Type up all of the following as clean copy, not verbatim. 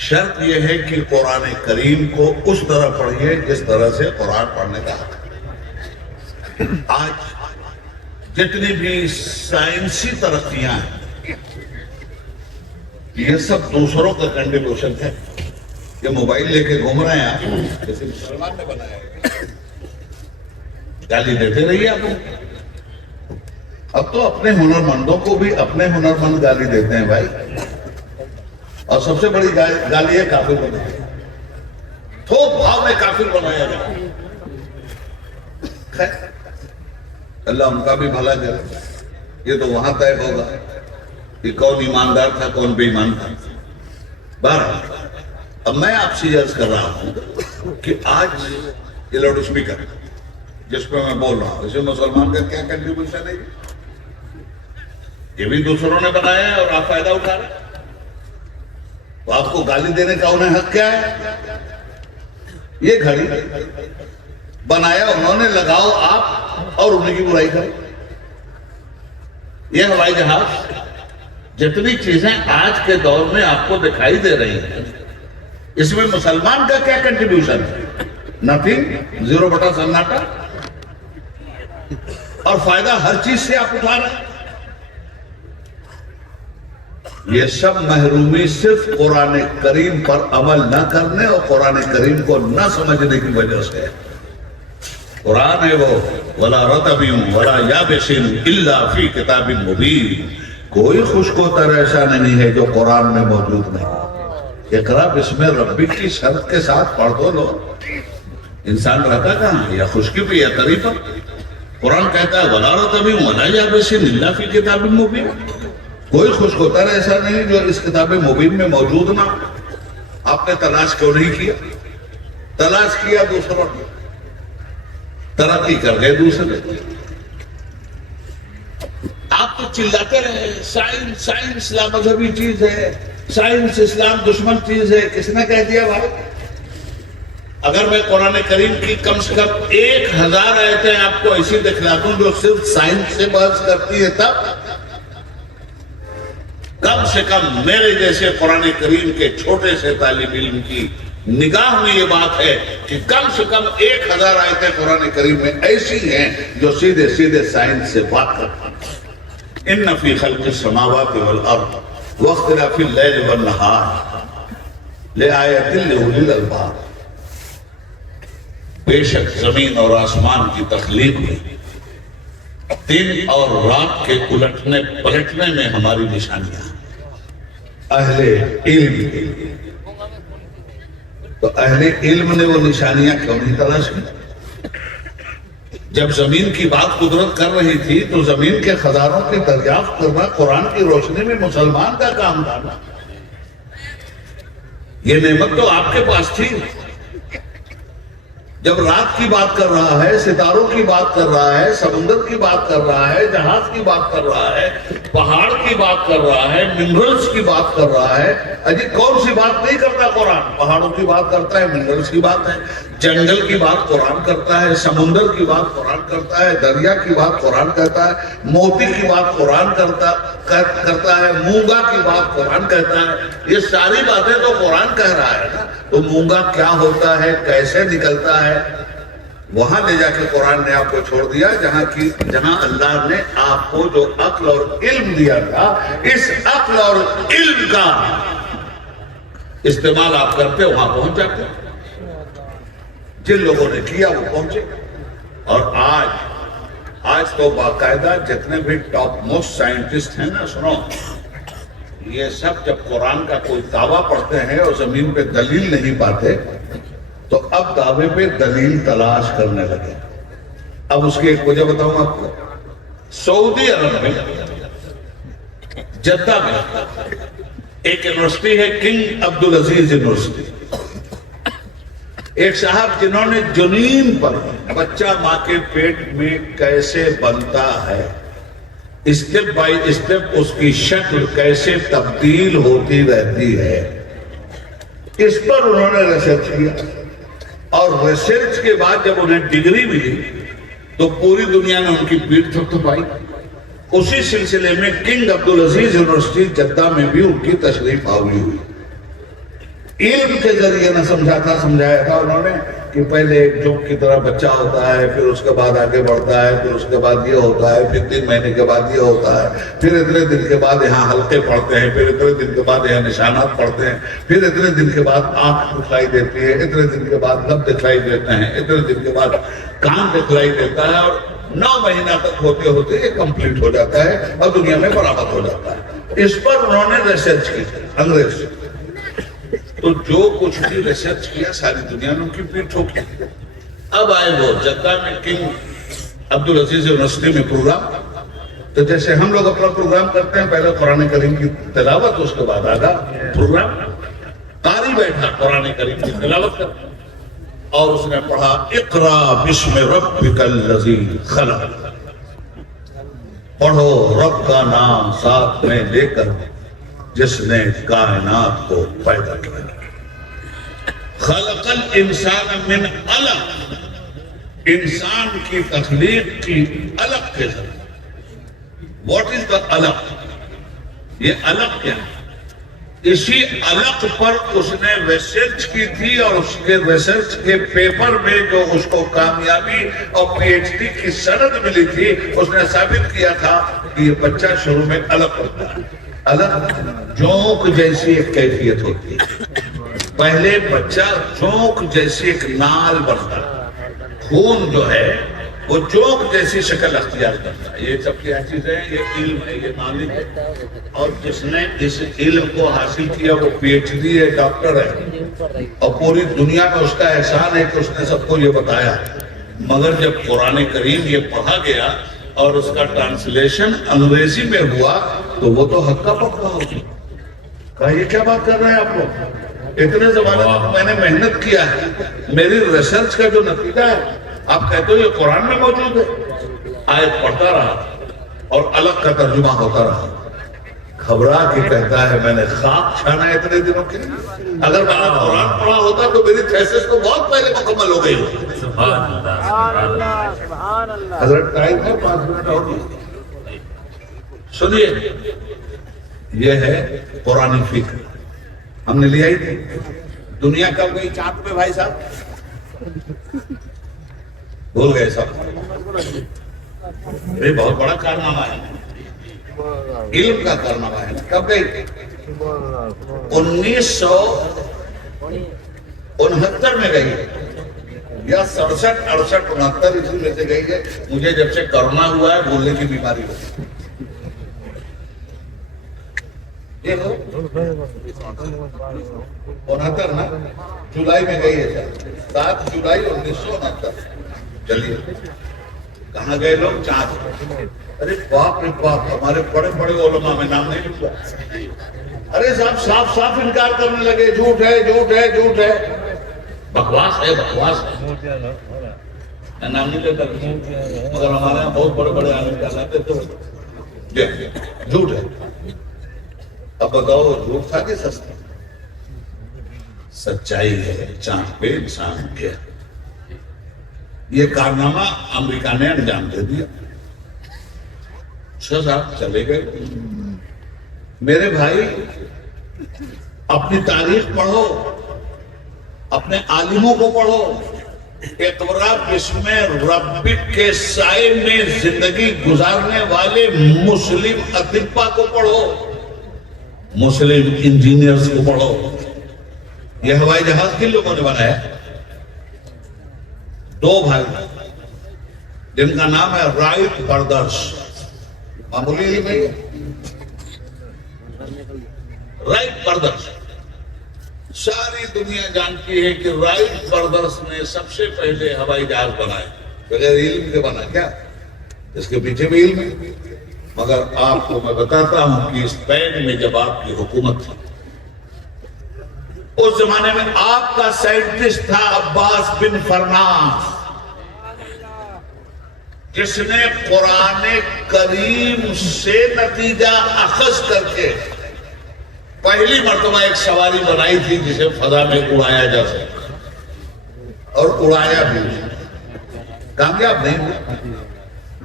شرط یہ ہے کہ قرآن کریم کو اس طرح پڑھیے جس طرح سے قرآن پڑھنے کا حق ہے۔ آج جتنی بھی سائنسی ترقیاں ہیں یہ سب دوسروں کا کنٹریبیوشن ہے۔ یہ موبائل لے کے گھوم رہے ہیں آپ، جیسے مسلمان نے بنایا ہے، گالی دیتے رہیے آپ۔ اب تو اپنے ہنرمندوں کو بھی اپنے ہنرمند گالی دیتے ہیں بھائی، اور سب سے بڑی گالی ہے کافر بنایا، تھوک بھاؤ میں کافر بنایا جائے۔ خیر اللہ ان کا بھی بھلا کرے، یہ تو وہاں طے ہوگا کہ کون ایماندار تھا کون بے ایمان تھا۔ بہرحال اب میں آپ سے عرض کر رہا ہوں کہ آج یہ لاؤڈ اسپیکر جس پہ میں بول رہا ہوں، اسے مسلمان کا کیا کنٹریبیوشن ہے؟ یہ بھی دوسروں نے بنایا ہے اور آپ فائدہ اٹھا رہے ہیں، تو آپ کو گالی دینے کا انہیں حق کیا ہے؟ یہ گھڑی بنایا انہوں نے، لگاؤ آپ اور انہیں کی برائی کریں۔ یہ ہوائی جہاز، جتنی چیزیں آج کے دور میں آپ کو دکھائی دے رہی ہیں، اس میں مسلمان کا کیا کنٹریبیوشن ہے؟ نتھنگ، زیرو بٹا سناٹا، اور فائدہ ہر چیز سے آپ اٹھا رہے ہیں۔ یہ سب محرومی صرف قرآن کریم پر عمل نہ کرنے اور قرآن کریم کو نہ سمجھنے کی وجہ سے ہے۔ قرآن ہے وہ وَلَا رَطَبٍ وَلَا يَابِسٍ إِلَّا فِي كِتَابٍ مُبِينٍ، کوئی خشکوتر ایسا نہیں ہے جو قرآن میں موجود نہیں۔ اقرا بسم ربک کی شرط کے ساتھ پڑھ دو لو، انسان رہتا کہاں؟ یا خشکی پہ یا تری پر؟ قرآن کہتا ہے وَلَا رَطَبٍ وَلَا يَابِسٍ إِلَّا فِي كِتَابٍ مُبِينٍ، کوئی خوشگوار ایسا نہیں جو اس کتاب مبین میں موجود نہ۔ آپ نے تلاش کیوں نہیں کیا؟ تلاش کیا دوسروں نے، ترقی کر گئے دوسرے۔ آپ تو چلاتے رہے سائنس سائنس لامذہبی چیز ہے، سائنس اسلام دشمن چیز ہے۔ کس نے کہہ دیا بھائی؟ اگر میں قرآن کریم کی کم سے کم 1000 آیتیں آپ کو ایسی دکھلا دوں جو صرف سائنس سے بحث کرتی ہے، تب کم سے کم میرے جیسے قرآن کریم کے چھوٹے سے طالب علم کی نگاہ میں یہ بات ہے کہ کم سے کم 1000 آیتیں قرآن کریم میں ایسی ہیں جو سیدھے سیدھے سائنس سے بات کرتی ہیں۔ ان فی خلق السماوات والارض واختلاف اللیل والنہار لآیۃ لأولی الالباب، بے شک زمین اور آسمان کی تخلیق میں، دن اور رات کے الٹنے پلٹنے میں ہماری نشانیاں۔ اہل علم، تو اہل علم نے وہ نشانیاں کیوں نہیں تلاش کی؟ جب زمین کی بات قدرت کر رہی تھی تو زمین کے خزانوں کی دریافت کرنا قرآن کی روشنی میں مسلمان کا کام تھا۔ یہ نعمت تو آپ کے پاس تھی۔ جب رات کی بات کر رہا ہے، ستاروں کی بات کر رہا ہے، سمندر کی بات کر رہا ہے، جہاز کی بات کر رہا ہے، پہاڑ کی بات کر رہا ہے، منرلز کی بات کر رہا ہے، اجی کون سی بات نہیں کرتا قرآن؟ پہاڑوں کی بات کرتا ہے، منرلز کی بات ہے، جنگل کی بات قرآن کرتا ہے، سمندر کی بات قرآن کرتا ہے، دریا کی بات قرآن کرتا ہے، موتی کی بات قرآن کرتا ہے، مونگا کی بات قرآن کہتا ہے۔ یہ ساری باتیں تو قرآن کہہ رہا ہے نا۔ تو مونگا کیا ہوتا ہے، کیسے نکلتا ہے، وہاں لے جا کے قرآن نے آپ کو چھوڑ دیا جہاں اللہ نے آپ کو جو عقل اور علم دیا تھا، اس عقل اور علم کا استعمال آپ کرتے وہاں پہنچ جاتے۔ جن لوگوں نے کیا وہ پہنچے۔ اور آج تو باقاعدہ جتنے بھی ٹاپ موسٹ سائنٹسٹ ہیں نا، سنو، یہ سب جب قرآن کا کوئی دعویٰ پڑھتے ہیں اور زمین پہ دلیل نہیں پاتے تو اب دعوے پہ دلیل تلاش کرنے لگے۔ اب اس کی ایک وجہ بتاؤں آپ کو۔ سعودی عرب میں جدہ میں ایک یونیورسٹی ہے، کنگ عبدالعزیز یونیورسٹی۔ ایک صاحب جنہوں نے جنین پر، بچہ ماں کے پیٹ میں کیسے بنتا ہے، اسٹیپ بائی اسٹیپ اس کی شکل کیسے تبدیل ہوتی رہتی ہے، اس پر انہوں نے ریسرچ کیا۔ اور ریسرچ کے بعد جب انہیں ڈگری ملی تو پوری دنیا نے ان کی پیٹھ تھپتھپائی۔ اسی سلسلے میں کنگ عبدالعزیز یونیورسٹی جدہ میں بھی ان کی تشریف آوری ہوئی۔ علم کے ذریعے نہ سمجھایا تھا انہوں نے کہ پہلے ایک جوک کی طرح بچہ ہوتا ہے، پھر اس کے بعد آگے بڑھتا ہے، پھر اس کے بعد یہ ہوتا ہے، پھر 3 مہینے کے بعد یہ ہوتا ہے، پھر اتنے دن کے بعد یہاں حلقے پڑتے ہیں، پھر اتنے دن کے بعد یہاں نشانات پڑتے ہیں، پھر اتنے دن کے بعد آنکھ دکھلائی دیتی ہے، اتنے دن کے بعد لب دکھلائی دیتے ہیں، اتنے دن کے بعد کان دکھلائی دیتا ہے، اور 9 مہینہ تک ہوتے ہوتے یہ کمپلیٹ ہو جاتا ہے اور دنیا میں برابر ہو جاتا ہے۔ اس پر انہوں نے ریسرچ کی انگریز، تو جو کچھ بھی ریسرچ کیا ساری دنیا نے ان کی پیٹ ٹھوکی۔ اب آئے وہ جدہ میں کنگ عبدالعزیز یونیورسٹی میں پروگرام، تو جیسے ہم لوگ اپنا پروگرام کرتے ہیں، پہلے قرآن کریم کی تلاوت، اس کے بعد آگا پروگرام، قاری بیٹھا قرآن کریم کی تلاوت کرتا اور اس نے پڑھا اقرا بسم ربک الذی خلق، پڑھو رب کا نام ساتھ میں لے کر جس نے کائنات کو پیدا کیا۔ خلق الانسان من علق، انسان کی تخلیق کی علق کے ذریعے۔ واٹ از دا علق؟ یہ علق کیا ہے؟ اسی علق پر اس نے ریسرچ کی تھی، اور اس کے ریسرچ کے پیپر میں جو اس کو کامیابی اور پی ایچ ڈی کی سند ملی تھی، اس نے ثابت کیا تھا کہ یہ بچہ شروع میں علق ہوتا ہے۔ علق جونک جیسی ایک کیفیت ہوتی ہے، پہلے بچہ جونک جیسی ایک نال بنتا ہے، خون جو ہے وہ جونک جیسی شکل اختیار کرتا ہے۔ یہ سب کیا چیزیں ہیں؟ یہ علم ہے، یہ نالج ہے، اور جس نے اس علم کو حاصل کیا وہ پی ایچ ڈی ہے، ڈاکٹر ہے، اور پوری دنیا میں اس کا احسان ہے کہ اس نے سب کو یہ بتایا۔ مگر جب قرآن کریم یہ پڑھا گیا اور اس کا ٹرانسلیشن انگریزی میں ہوا تو وہ تو ہکا پکا ہو گیا، کہا یہ کیا بات کر رہے ہیں آپ لوگ؟ اتنے زمانے تک میں نے محنت کیا ہے، میری ریسرچ کا جو نتیجہ ہے آپ کہتے ہو یہ قرآن میں موجود ہے۔ آیت پڑھتا رہا اور الگ کا ترجمہ ہوتا رہا، گھبرا کے کہتا ہے میں نے خواب چھانا اتنے دنوں کے لیے، اگر میں نے قرآن پڑھا ہوتا تو میری تھیسس تو بہت پہلے مکمل ہو گئی ہوتی۔ سبحان اللہ، سبحان اللہ۔ حضرت ٹائم ہے 5 منٹ اور سنیے، یہ ہے قرآن فکر، ہم نے لیا ہی تھی۔ دنیا کب گئی چاند پہ بھائی صاحب؟ بھول گئے سب؟ یہ بہت بڑا کارنامہ ہے، علم کا کارنامہ ہے۔ کب گئی؟ 1969 میں گئی ہے، یا 67 68 69 اسی میں سے گئی ہے۔ مجھے جب سے کرونا ہوا ہے بھولنے کی بیماری ہو، یہ 69 نا جولائی میں گئی ہے، 7 جولائی 1969۔ چلیے کہاں گئے لوگ؟ چاند۔ ارے باپ رے باپ، ہمارے بڑے بڑے علماء میں نام نہیں لکھا۔ ارے صاحب صاف صاف انکار کرنے لگے، جھوٹ ہے جھوٹ ہے جھوٹ ہے، بکواس ہے بکواس ہے، میں نام نہیں لیتا مگر ہمارے یہاں بہت بڑے بڑے عالم کہلاتے تو جھوٹ ہے۔ اب بتاؤ جھوٹ تھا کہ سستا؟ سچائی ہے، چاند پہ انسان گیا۔ یہ کارنامہ امریکہ نے انجام دے دیا۔ صاحب چلے گئے۔ میرے بھائی اپنی تاریخ پڑھو، اپنے عالموں کو پڑھو، اقرا بسم ربک کے سائے میں زندگی گزارنے والے مسلم اطباء کو پڑھو، مسلم انجینئرز کو پڑھو۔ یہ ہوائی جہاز کن لوگوں نے بنایا؟ 2 بھائی جن کا نام ہے رائٹ بردرز، معمولی علم ہے رائٹ بردرز۔ ساری دنیا جانتی ہے کہ رائٹ بردرز نے سب سے پہلے ہوائی جہاز بنائے، بغیر علم کے بنا کیا؟ اس کے پیچھے بھی علم ہے۔ مگر آپ کو میں بتاتا ہوں کہ اسپین میں جب آپ کی حکومت تھی، اس زمانے میں آپ کا سائنٹسٹ تھا عباس بن فرناس، جس نے قرآن کریم سے نتیجہ اخذ کر کے پہلی مرتبہ ایک سواری بنائی تھی جسے فضا میں اڑایا جا سکتا، اور اڑایا بھی، کامیاب نہیں ہوا،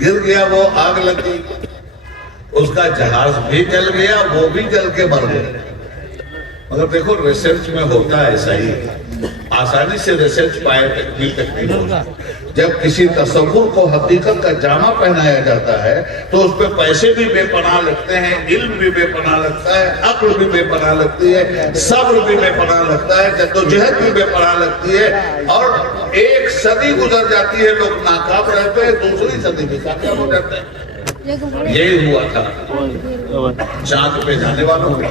گر گیا، وہ آگ لگی، اس کا جہاز بھی جل گیا، وہ بھی جل کے مر گیا۔ مگر دیکھو ریسرچ میں ہوتا ہے ایسا ہی، آسانی سے ریسرچ پائے تکمیل تک نہیں ہوتا۔ جب کسی تصور کو حقیقت کا جامع پہنایا جاتا ہے تو اس پہ پیسے بھی بے پناہ لگتے ہیں، علم بھی بے پناہ لگتا ہے، عقل بھی بے پناہ لگتی ہے، صبر بھی بے پناہ لگتا ہے، جدوجہد بھی بے پناہ لگتی ہے، اور ایک صدی گزر جاتی ہے، لوگ ناکام رہتے ہیں، دوسری صدی میں کامیاب ہو جاتے ہیں۔ یہی ہوا تھا چاند پہ جانے والوں کو۔